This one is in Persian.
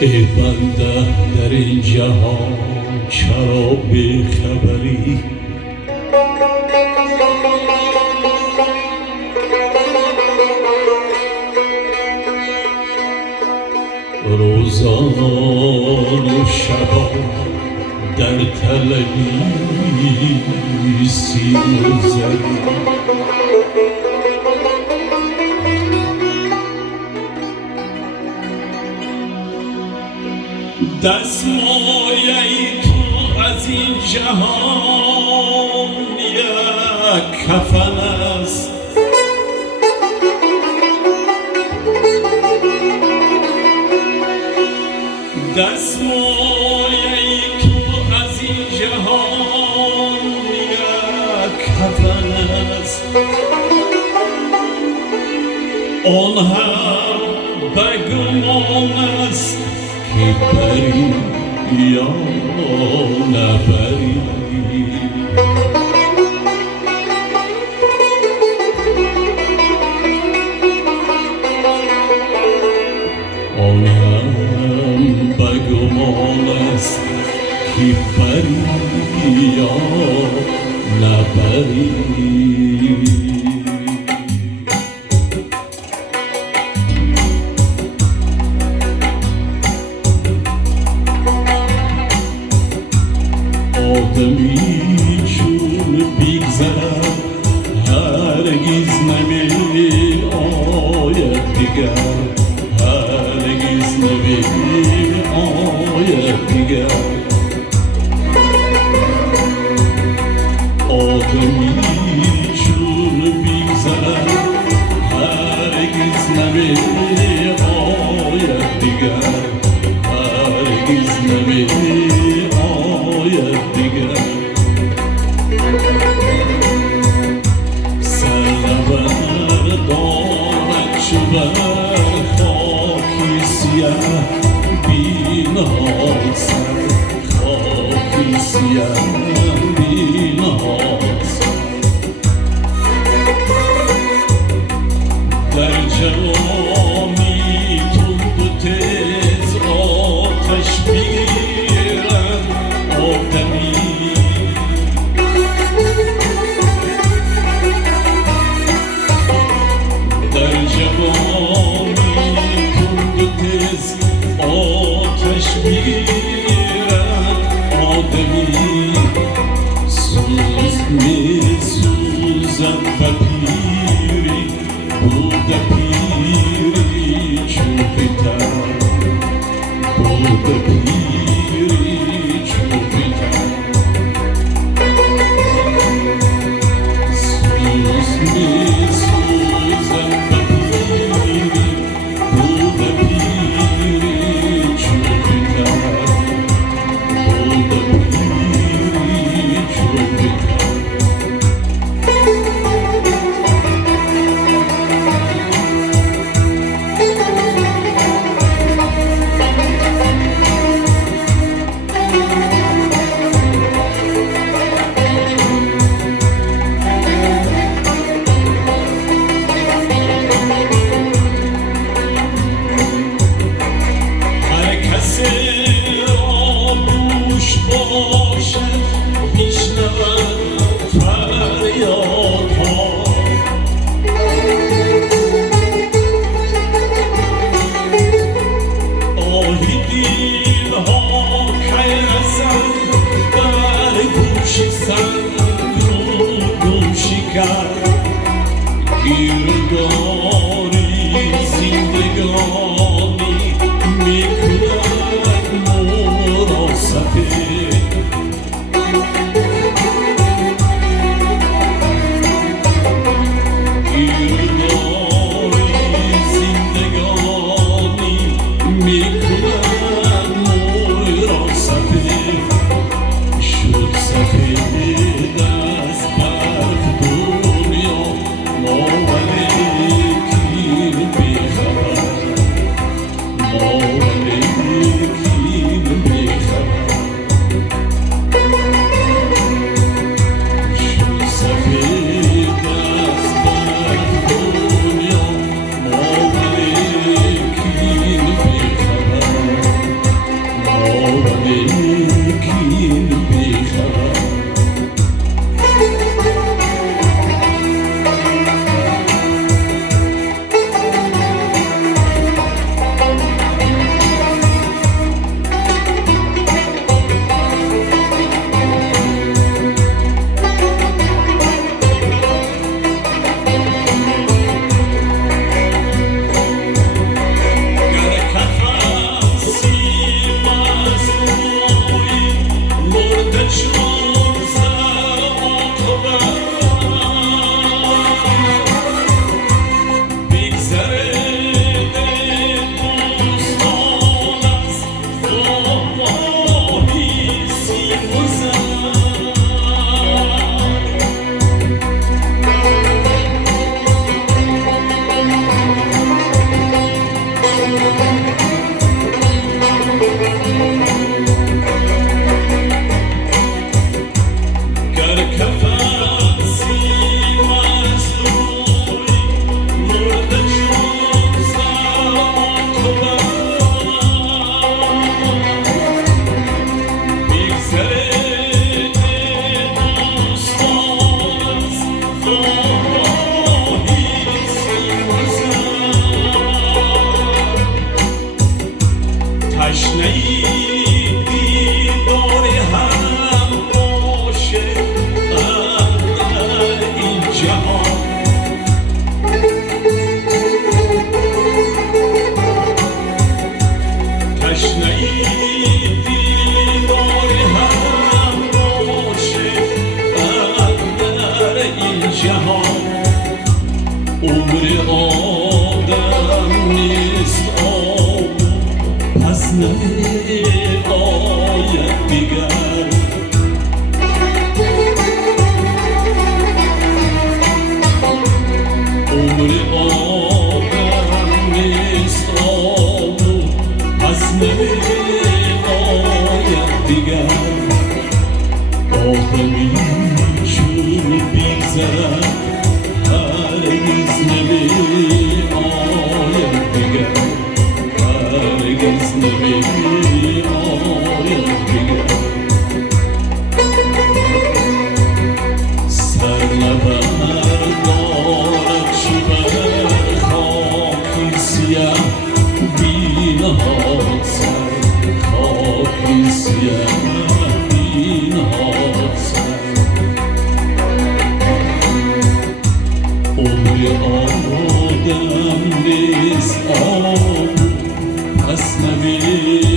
ای بنده در این جهان چرا بیخبری؟ روزان و شبان در طلبی سیم و زری. دستمایه تو از این جهان یک کفن است، دستمایه تو از این جهان یک کفن است. آن هم به گمان است که بری یا نبری. آن هم به گمان است که بری یا نبری. آدمی چون بیگذرد هرگز نمی آید دیگر، هرگز نمی آید دیگر. آدمی چون بیگذرد هرگز نمی آید دیگر، هرگز نمی آید دیگر. سرنبردارد چو بر خاکی سیه بینهاد سر، خاکی سیه بینهاد سر. در جوانی تند و تیز آتش بگیرد آدمی. در جوانی تند و تیز آتش بگیرد آدمی. سوز می سوزد و پیری بود پیری چوبیتر، بود پیری چوبیتر. سوز می سوزد و پیری بود پیری چوبیتر، بود پیری چوبیتر. عمر آدم نیست آب پس نمی‌آید دیگر عمر آدم نیست آب پس نمی‌آید دیگر آدمی چون بی‌ضرر هرگز نمی‌آید دیگر هرگز نمی‌آید دیگر سر نبردارد چو بر خاکی سیه بی‌نهاد سر خاکی سیه بی‌نهاد سر عمر آدم نیست آب پس نمی‌آید